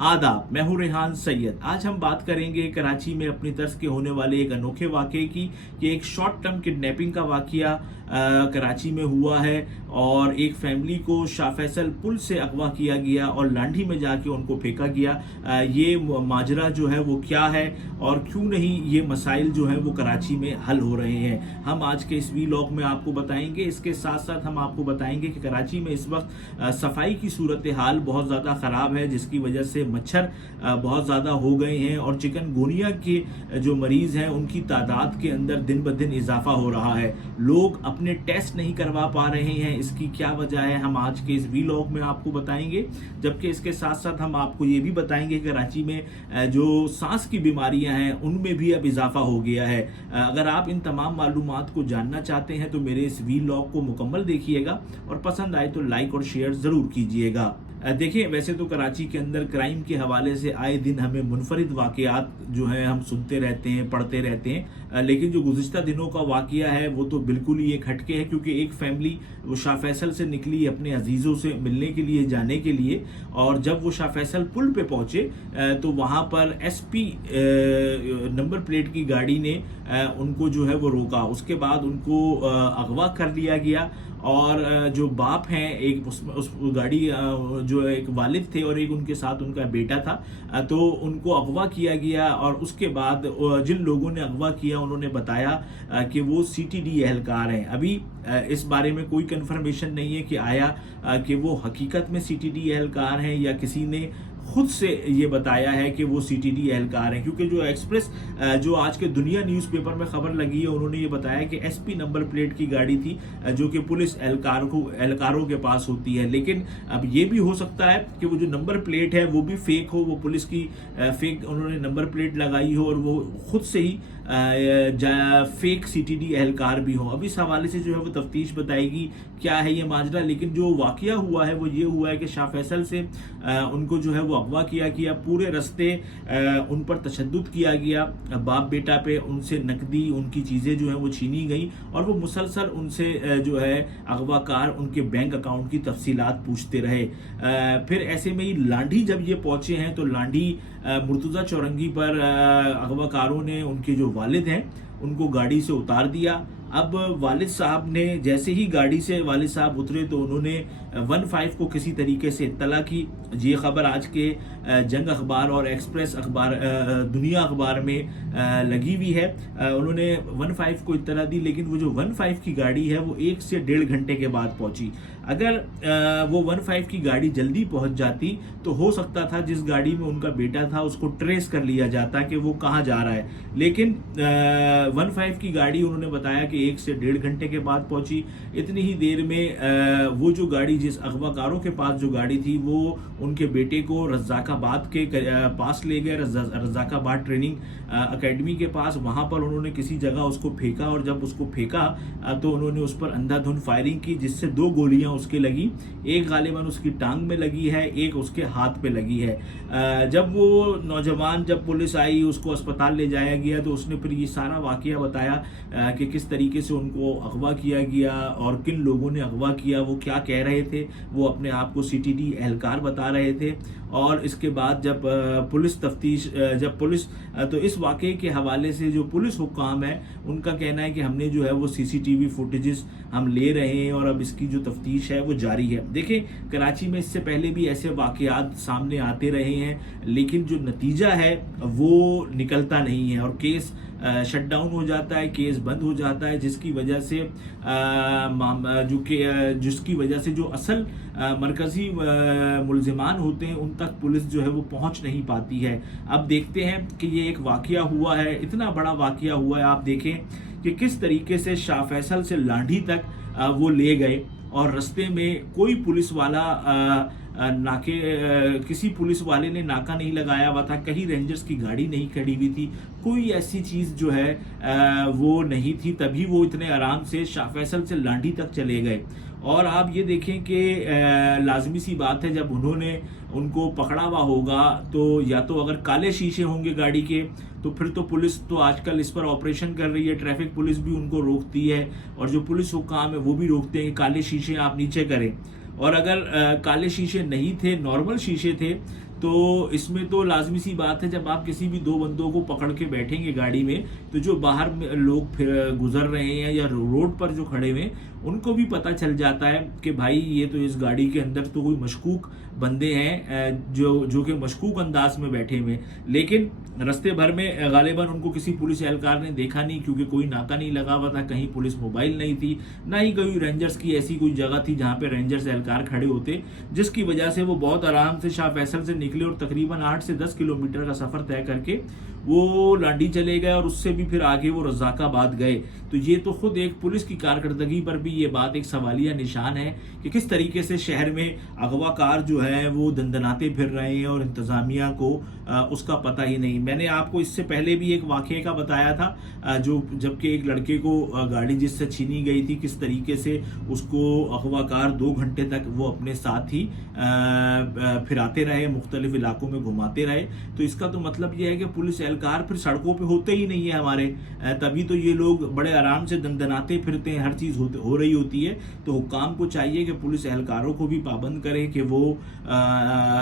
आदाब, मैं हूं रेहान सैयद। आज हम बात करेंगे कराची में अपनी तर्ज के होने वाले एक अनोखे वाक़े की कि एक शॉर्ट टर्म किडनैपिंग का वाक़या कराची में हुआ है और एक फैमिली को शाह फैसल पुल से अगवा किया गया और लांढी में जाके उनको फेंका गया। ये माजरा जो है वो क्या है और क्यों नहीं ये मसाइल जो है वो कराची में हल हो रहे हैं, हम आज के इस वीलॉग में आपको बताएंगे। इसके साथ साथ हम आपको बताएंगे कि कराची में इस वक्त सफाई की सूरत हाल बहुत ज़्यादा ख़राब है, जिसकी वजह से मच्छर बहुत ज़्यादा हो गए हैं और चिकनगुनिया के जो मरीज़ हैं उनकी तादाद के अंदर दिन ब दिन इजाफा हो रहा है। लोग अपने टेस्ट नहीं करवा पा रहे हैं, इसकी क्या वजह है हम आज के इस वीलॉग में आपको बताएंगे। जबकि इसके साथ साथ हम आपको ये भी बताएंगे कि कराची में जो सांस की बीमारियां हैं उनमें भी अब इजाफा हो गया है। अगर आप इन तमाम मालूमात को जानना चाहते हैं तो मेरे इस वीलॉग को मुकम्मल देखिएगा और पसंद आए तो लाइक और शेयर ज़रूर कीजिएगा। देखिए, वैसे तो कराची के अंदर क्राइम के हवाले से आए दिन हमें मुनफरिद वाक़यात जो हैं हम सुनते रहते हैं, पढ़ते रहते हैं, लेकिन जो गुज़िश्ता दिनों का वाक़या है वो तो बिल्कुल ही एक हटके है। क्योंकि एक फैमिली वो शाह फैसल से निकली अपने अजीज़ों से मिलने के लिए, जाने के लिए, और जब वो शाह फैसल पुल पे पहुँचे तो वहाँ पर SP नंबर प्लेट की गाड़ी ने उनको जो है वो रोका। उसके बाद उनको अगवा कर लिया गया और जो बाप हैं, एक उस गाड़ी जो एक वालिद थे और एक उनके साथ उनका बेटा था, तो उनको अगवा किया गया। और उसके बाद जिन लोगों ने अगवा किया उन्होंने बताया कि वो CTD एहलकार हैं। अभी इस बारे में कोई कंफर्मेशन नहीं है कि आया कि वो हकीकत में CTD एहलकार हैं या किसी ने खुद से ये बताया है कि वो CTD एहलकार हैं। क्योंकि जो एक्सप्रेस जो आज के दुनिया न्यूज़पेपर में खबर लगी है उन्होंने ये बताया कि SP नंबर प्लेट की गाड़ी थी जो कि पुलिस एहलकारों के पास होती है। लेकिन अब ये भी हो सकता है कि वो जो नंबर प्लेट है वो भी फेक हो, वो पुलिस की फेक उन्होंने नंबर प्लेट लगाई हो और वो खुद से ही फेक CTD एहलकार भी हो। अब इस हवाले से जो है वो तफ्तीश बताएगी क्या है ये माजरा। लेकिन जो वाक़या हुआ है वो ये हुआ है कि शाह फैसल से उनको जो है वो अगवा किया, पूरे रास्ते उन पर तशद्दुद किया गया, बाप बेटा पे, उनसे नकदी, उनकी चीज़ें जो है वो छीनी गई और वो मुसलसल उनसे जो है अगवाकार उनके बैंक अकाउंट की तफसीलात पूछते रहे। फिर ऐसे में ही लांढी जब ये पहुँचे हैं तो लांढी मुर्तज़ा चौरंगी पर अगवाकारों ने उनके जो वालिद हैं उनको गाड़ी से उतार दिया। अब वालिद साहब ने जैसे ही गाड़ी से वालिद साहब उतरे तो उन्होंने 15 को किसी तरीके से इत्तला की। ये खबर आज के जंग अखबार और एक्सप्रेस अखबार, दुनिया अखबार में लगी हुई है। उन्होंने 15 को इत्तला दी, लेकिन वो जो 15 की गाड़ी है वो 1 से 1.5 घंटे के बाद पहुंची। अगर वो 15 की गाड़ी जल्दी पहुंच जाती तो हो सकता था जिस गाड़ी में उनका बेटा था उसको ट्रेस कर लिया जाता कि वो कहाँ जा रहा है। लेकिन 15 की गाड़ी उन्होंने बताया कि 1 से 1.5 घंटे के बाद पहुंची। इतनी ही देर में वो जो गाड़ी, जिस अगवाकारों के पास जो गाड़ी थी, वो उनके बेटे को रज़ाकाबाद के पास ले गए, रज़ाकाबाद ट्रेनिंग अकेडमी के पास। वहाँ पर उन्होंने किसी जगह उसको फेंका और जब उसको फेंका तो उन्होंने उस पर अंधाधुंध फायरिंग की, जिससे 2 गोलियां उसके लगी। एक गालिबन उसकी टांग में लगी है, एक उसके हाथ पे लगी है। जब वो नौजवान, जब पुलिस आई, उसको अस्पताल ले जाया गया तो उसने फिर ये सारा वाकया बताया कि किस तरीके से उनको अगवा किया गया और किन लोगों ने अगवा किया, वो क्या कह रहे थे, वो अपने आप को CTD एहलकार बता रहे थे। और इसके बाद जब पुलिस तफ्तीश, जब पुलिस, तो इस वाक़े के हवाले से जो पुलिस हुक्काम है उनका कहना है कि हमने जो है वो CCTV फुटेजेस हम ले रहे हैं और अब इसकी जो तफ्तीश है वो जारी है। देखिए, कराची में इससे पहले भी ऐसे वाक़यात सामने आते रहे हैं, लेकिन जो नतीजा है वो निकलता नहीं है और केस शट डाउन हो जाता है, केस बंद हो जाता है, जिसकी वजह से जो असल मरकज़ी मुल्ज़िमान होते हैं उन तक पुलिस जो है वो पहुंच नहीं पाती है। अब देखते हैं कि ये एक वाक़या हुआ है, इतना बड़ा वाक़या हुआ है। आप देखें कि किस तरीके से शाह फैसल से लांढी तक वो ले गए और रास्ते में कोई पुलिस वाला किसी पुलिस वाले ने नाका नहीं लगाया हुआ था, कहीं रेंजर्स की गाड़ी नहीं खड़ी हुई थी, कोई ऐसी चीज़ जो है वो नहीं थी, तभी वो इतने आराम से शाह फैसल से लांढी तक चले गए। और आप ये देखें कि लाजमी सी बात है, जब उन्होंने उनको पकड़ा हुआ होगा तो या तो अगर काले शीशे होंगे गाड़ी के तो फिर तो पुलिस तो आजकल इस पर ऑपरेशन कर रही है, ट्रैफिक पुलिस भी उनको रोकती है और जो पुलिस हुक्काम है वो भी रोकते हैं कि काले शीशे आप नीचे करें। और अगर काले शीशे नहीं थे, नॉर्मल शीशे थे, تو इसमें तो लाजमी सी बात है, जब आप किसी भी दो बंदों को पकड़ के बैठेंगे गाड़ी में, तो जो बाहर में लोग फिर गुजर रहे हैं या रोड पर जो खड़े हुए उनको भी पता चल जाता है कि भाई ये तो इस गाड़ी के अंदर तो कोई मशकूक बंदे हैं जो कि मशकूक अंदाज में बैठे हुए। लेकिन रस्ते भर में गालिबन उनको किसी पुलिस एहलकार ने देखा नहीं, क्योंकि कोई नाका नहीं लगा हुआ था, कहीं पुलिस मोबाइल नहीं थी, ना ही कोई रेंजर्स की ऐसी कोई जगह थी जहाँ पे रेंजर्स एहलकार खड़े होते, जिसकी वजह से वो बहुत आराम से शाह फैसल से निकले और तकरीबन 8 से 10 किलोमीटर का सफ़र तय करके वो लांडी चले गए और उससे भी फिर आगे वो रज़ाकाबाद गए। तो ये तो खुद एक पुलिस की कारकर्दगी पर भी ये बात एक सवालिया निशान है कि किस तरीके से शहर में अगवाकार जो है वो दंदनाते फिर रहे हैं और इंतज़ामिया को उसका पता ही नहीं। मैंने आपको इससे पहले भी एक वाक़े का बताया था, जो जबकि एक लड़के को गाड़ी जिससे छीनी गई थी, किस तरीके से उसको अगवाकार 2 घंटे तक वो अपने साथ ही फिराते रहे, मुख्तलिफ इलाकों में घुमाते रहे। तो इसका तो मतलब ये है कि पुलिस एहलकार फिर सड़कों पे होते ही नहीं है हमारे, तभी तो ये लोग बड़े आराम से दंदनाते फिरते हैं, हर चीज़ हो रही होती है। तो हुक्काम को चाहिए कि पुलिस एहलकारों को भी पाबंद करें कि वो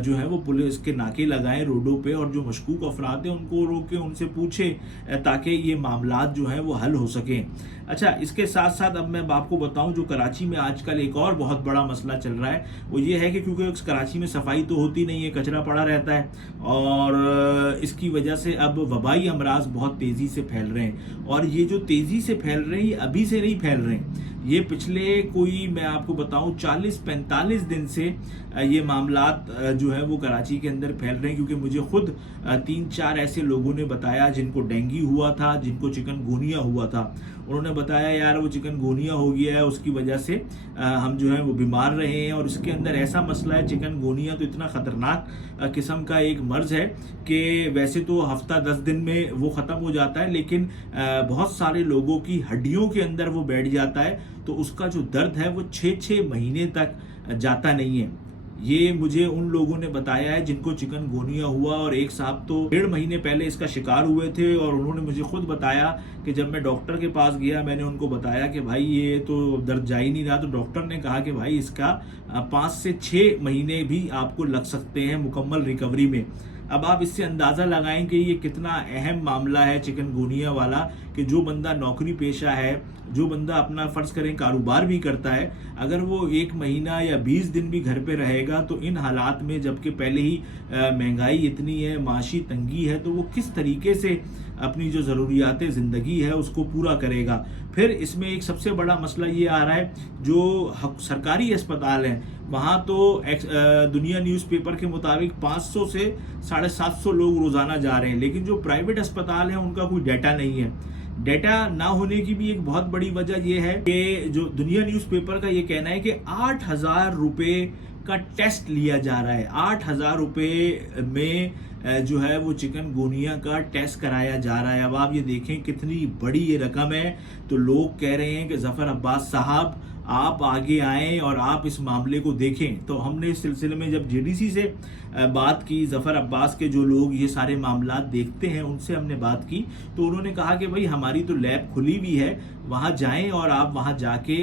जो है वो पुलिस के नाके लगाएं रोडों पे, और जो मशकूक अफराद हैं उनको रोकें, उनसे पूछें, ताकि ये मामलात जो हैं वो हल हो सकें। अच्छा, इसके साथ साथ अब मैं आपको बताऊं, जो कराची में आजकल एक और बहुत बड़ा मसला चल रहा है वो ये है कि क्योंकि कराची में सफाई तो होती नहीं है, कचरा पड़ा रहता है, और इसकी वजह से अब वबाई अमराज बहुत तेज़ी से फैल रहे हैं। और ये जो तेज़ी से फैल रहे हैं ये अभी से नहीं फैल रहे हैं, ये पिछले कोई मैं आपको बताऊं 40-45 दिन से ये मामलात जो है वो कराची के अंदर फैल रहे हैं। क्योंकि मुझे खुद 3-4 ऐसे लोगों ने बताया जिनको डेंगू हुआ था, जिनको चिकनगुनिया हुआ था। उन्होंने बताया यार वो चिकनगुनिया हो गया है, उसकी वजह से हम जो है वो बीमार रहे हैं। और इसके अंदर ऐसा मसला है, चिकनगुनिया तो इतना ख़तरनाक किस्म का एक मर्ज़ है कि वैसे तो हफ्ता 10 दिन में वो ख़त्म हो जाता है, लेकिन बहुत सारे लोगों की हड्डियों के अंदर वो बैठ जाता है, तो उसका जो दर्द है वो 6-6 महीने तक जाता नहीं है। ये मुझे उन लोगों ने बताया है जिनको चिकनगुनिया हुआ, और एक साहब तो 1.5 महीने पहले इसका शिकार हुए थे। और उन्होंने मुझे खुद बताया कि जब मैं डॉक्टर के पास गया, मैंने उनको बताया कि भाई ये तो दर्द जा ही नहीं रहा, तो डॉक्टर ने कहा कि भाई इसका 5 से 6 महीने भी आपको लग सकते हैं मुकम्मल रिकवरी में। अब आप इससे अंदाज़ा लगाएं कि ये कितना अहम मामला है चिकनगुनिया वाला, कि जो बंदा नौकरी पेशा है, जो बंदा अपना फ़र्ज़ करें कारोबार भी करता है, अगर वो 1 महीना या 20 दिन भी घर पे रहेगा तो इन हालात में, जबकि पहले ही महंगाई इतनी है, माशी तंगी है, तो वो किस तरीके से अपनी जो ज़रूरियात ज़िंदगी है उसको पूरा करेगा। फिर इसमें एक सबसे बड़ा मसला ये आ रहा है, जो सरकारी अस्पताल हैं वहाँ तो दुनिया न्यूज़पेपर के मुताबिक 500 से 750 लोग रोज़ाना जा रहे हैं, लेकिन जो प्राइवेट अस्पताल हैं उनका कोई डाटा नहीं है। डाटा ना होने की भी एक बहुत बड़ी वजह यह है कि जो दुनिया न्यूज़पेपर का ये कहना है कि 8,000 रुपये का टेस्ट लिया जा रहा है, 8,000 रुपये में जो है वो चिकनगुनिया का टेस्ट कराया जा रहा है। अब आप ये देखें कितनी बड़ी ये रकम है। तो लोग कह रहे हैं कि ज़फ़र अब्बास साहब आप आगे आएँ और आप इस मामले को देखें। तो हमने इस सिलसिले में जब जेडीसी से बात की, ज़फ़र अब्बास के जो लोग ये सारे मामलात देखते हैं उनसे हमने बात की, तो उन्होंने कहा कि भाई हमारी तो लैब खुली हुई है, वहाँ जाएं और आप वहाँ जाके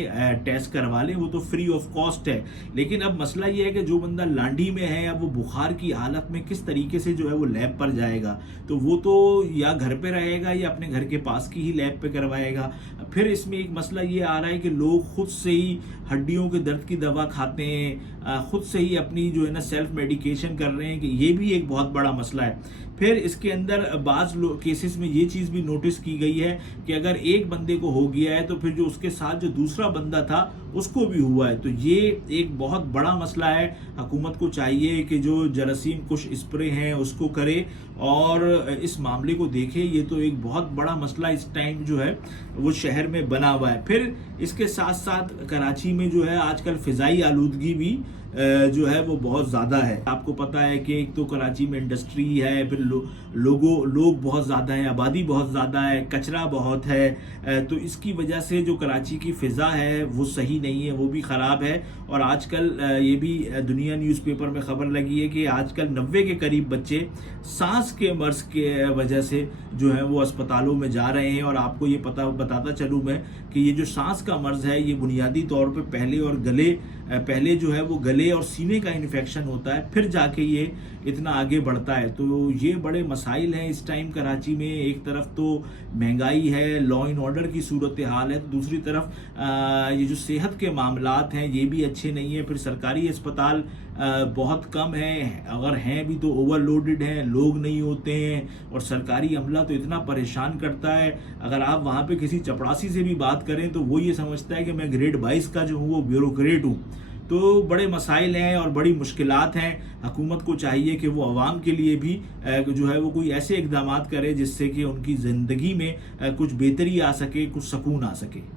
टेस्ट करवा लें, वो तो फ्री ऑफ कॉस्ट है। लेकिन अब मसला ये है कि जो बंदा लांडी में है, अब वो बुखार की हालत में किस तरीके से जो है वो लैब पर जाएगा, तो वो तो या घर पे रहेगा या अपने घर के पास की ही लैब पे करवाएगा। फिर इसमें एक मसला ये आ रहा है कि लोग खुद से ही हड्डियों के दर्द की दवा खाते हैं, खुद से ही अपनी जो है ना सेल्फ मेडिकेशन कर रहे हैं, कि ये भी एक बहुत बड़ा मसला है। फिर इसके अंदर बाज़ केसेस में ये चीज़ भी नोटिस की गई है कि अगर एक बंदे को हो गया है तो फिर जो उसके साथ जो दूसरा बंदा था उसको भी हुआ है। तो ये एक बहुत बड़ा मसला है। हुकूमत को चाहिए कि जो जरासीम कुश स्प्रे हैं उसको करे और इस मामले को देखे। ये तो एक बहुत बड़ा मसला इस टाइम जो है वो शहर में बना हुआ है। फिर इसके साथ साथ कराची में जो है आजकल फ़िज़ाई आलूदगी भी जो है वो बहुत ज़्यादा है। आपको पता है कि एक तो कराची में इंडस्ट्री है, फिर लोग बहुत ज़्यादा हैं, आबादी बहुत ज़्यादा है, कचरा बहुत है, तो इसकी वजह से जो कराची की फ़िज़ा है वो सही नहीं है, वो भी ख़राब है। और आजकल ये भी दुनिया न्यूज़पेपर में ख़बर लगी है कि आजकल 90 के करीब बच्चे सांस के मर्ज़ के वजह से जो है वो अस्पतालों में जा रहे हैं। और आपको ये बताता चलूँ मैं कि ये जो सांस का मर्ज़ है ये बुनियादी तौर पर पहले और गले पहले जो है वो गले और सीने का इन्फेक्शन होता है, फिर जाके ये इतना आगे बढ़ता है। तो ये बड़े मसाइल हैं इस टाइम कराची में। एक तरफ तो महंगाई है, लॉ एंड ऑर्डर की सूरत हाल है, तो दूसरी तरफ ये जो सेहत के मामलात हैं ये भी अच्छे नहीं है। फिर सरकारी अस्पताल बहुत कम है, अगर हैं भी तो ओवरलोडेड हैं, लोग नहीं होते हैं, और सरकारी अमला तो इतना परेशान करता है। अगर आप वहाँ पे किसी चपरासी से भी बात करें तो वो ये समझता है कि मैं ग्रेड 22 का जो हूँ वो ब्यूरोक्रेट हूँ। तो बड़े मसाइल हैं और बड़ी मुश्किलात हैं। हुकूमत को चाहिए कि वो आवाम के लिए भी जो है वो कोई ऐसे इक़दामात करे जिससे कि उनकी ज़िंदगी में कुछ बेहतरी आ सके, कुछ सुकून आ सके।